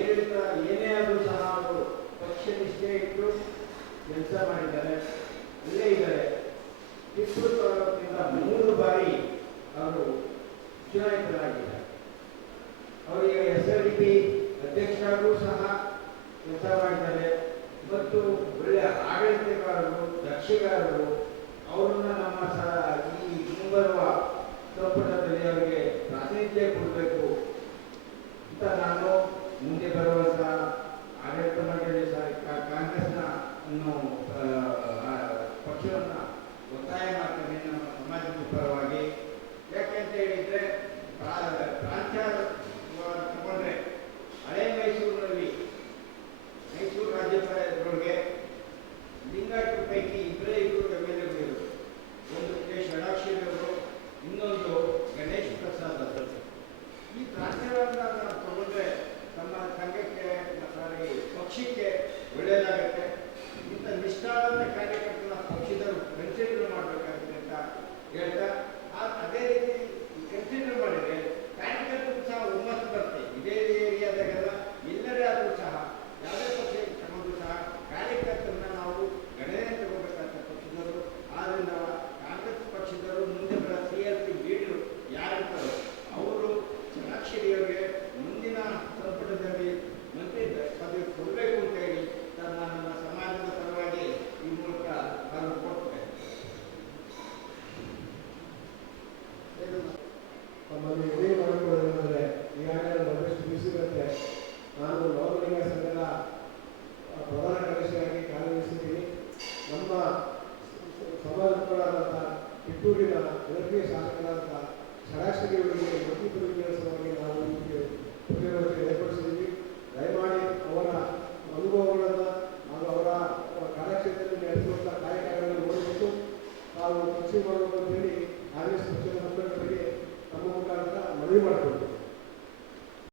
ಏರಿಳಿತ ಏನೇ ಆದರೂ ಸಹ ಅವರು ಪಕ್ಷ ನಿಷ್ಠೆ ಇಟ್ಟು ಕೆಲಸ ಮಾಡಿದ್ದಾರೆ, ಅಲ್ಲೇ ಇದ್ದಾರೆ. ಟಿಪ್ಪು ತಾಲೂಕಿನಿಂದ 3 ಬಾರಿ ಅವರು ಚುನಾಯಿತರಾಗಿದ್ದಾರೆ. ಅವರಿಗೆ SLDP ಅಧ್ಯಕ್ಷರಾಗೂ ಸಹ ಕೆಲಸ ಮಾಡಿದ್ದಾರೆ ಮತ್ತು ಒಳ್ಳೆಯ ಆಡಳಿತಗಾರರು, ದಕ್ಷಗಾರರು. ಅವರನ್ನ ನಮ್ಮ ಈ ಮುಂಬರುವ ಸಂಪುಟದಲ್ಲಿ ಅವರಿಗೆ ಪ್ರಾತಿನಿಧ್ಯ ಕೊಡಬೇಕು ಅಂತ ನಾನು ಮುಂದೆ ಬರುವಂಥ ಆಡಳಿತ ಮಂಡಳಿ ಕಾಂಗ್ರೆಸ್ನ ಪಕ್ಷವನ್ನು ಒತ್ತಾಯ ಮಾಡ್ತೇನೆ ನಮ್ಮ ಸಮಾಜದ ಪರವಾಗಿ. ಯಾಕೆಂತ ಹೇಳಿದರೆ ಪ್ರಾಂತ್ಯ ತಗೊಂಡ್ರೆ ಹಳೆ ಮೈಸೂರಿನಲ್ಲಿ ಮೈಸೂರು ರಾಜ್ಯದೊಳಗೆ ಲಿಂಗಾಯತರ ಪೈಕಿ ಇಬ್ಬರು MLA ಗಳು. ಒಂದು ಕೆ. ಷಡಾಕ್ಷರಿ ಅವರು, ಇನ್ನೊಂದು ಗಣೇಶ್ ಪ್ರಸಾದ್ ಅವರು. ಈ ಪ್ರಾಂತ್ಯಗಳನ್ನು ನಾವು ತಗೊಂಡ್ರೆ ನಮ್ಮ ಸಂಘಕ್ಕೆ ಪಕ್ಷಕ್ಕೆ ಒಳ್ಳೆಯದಾಗುತ್ತೆ. ಇಂಥ ನಿಷ್ಠಾವಂತ ಕಾರ್ಯಕರ್ತನ ಪಕ್ಷದವರು ಕನ್ಸಿಡರ್ ಮಾಡಬೇಕಾಗುತ್ತೆ ಅಂತ ಹೇಳ್ತಾ, ಅದೇ ರೀತಿ ಕನ್ಸಿಡರ್ ಮಾಡಿದರೆ ಕಾರ್ಯಕರ್ತರು ಸಹ ಒಮ್ಮತ್ತು ಬರುತ್ತೆ. ಇದೇ ಏರಿಯಾದಾಗೆಲ್ಲ ಎಲ್ಲರೇ ಆದರೂ ಸಹ ಯಾವುದೇ ಪಕ್ಷ ತಗೊಂಡು ಸಹ ಕಾರ್ಯಕರ್ತರನ್ನ ನಾವು ಗಣನೆ ತಗೋಬೇಕಂತ ಪಕ್ಷದವರು. ಆದ್ದರಿಂದ ಕಾಂಗ್ರೆಸ್ ಪಕ್ಷದವರು ಮುಂದೆ ಬರೋ CLP ಲೀಡರು ಯಾರಿರ್ತಾರೋ ಅವರು ಷಡಾಕ್ಷರಿಯವರಿಗೆ ಮುಂದಿನ ಸಂಪುಟದಲ್ಲಿ ಮಂತ್ರಿ ಪದವಿ ಕೊಡಬೇಕು ಅಂತ ಹೇಳಿ ನಮ್ಮ ಸಮಾಜದ ಪರವಾಗಿ ಈ ಮೂಲಕ ನಾನು ಕೊಡ್ತೇನೆ. ನಮ್ಮಲ್ಲಿ ಇದೇ ಮಾಡಿಕೊಳ್ಳೋದೇನೆಂದರೆ, ಈಗಾಗಲೇ ಒಂದಷ್ಟು ತಿಳಿಸಿದಂತೆ ನಾನು ನವಲಿಂಗ ಸಂಘದ ಪ್ರಧಾನ ಕಾರ್ಯದರ್ಶಿಯಾಗಿ ಕಾರ್ಯನಿರ್ವಹಿಸಿದ್ದೀನಿ. ನಮ್ಮ ಸಮಾಜದವರಾದಂಥ ಕಿತ್ತೂರಿನ ಜನಪ್ರಿಯ ಶಾಸಕರಾದಂಥ ಷಡಾಕ್ಷರಿಯವರಿಗೆ ವೃತ್ತಿಪದವಿಯನ್ನು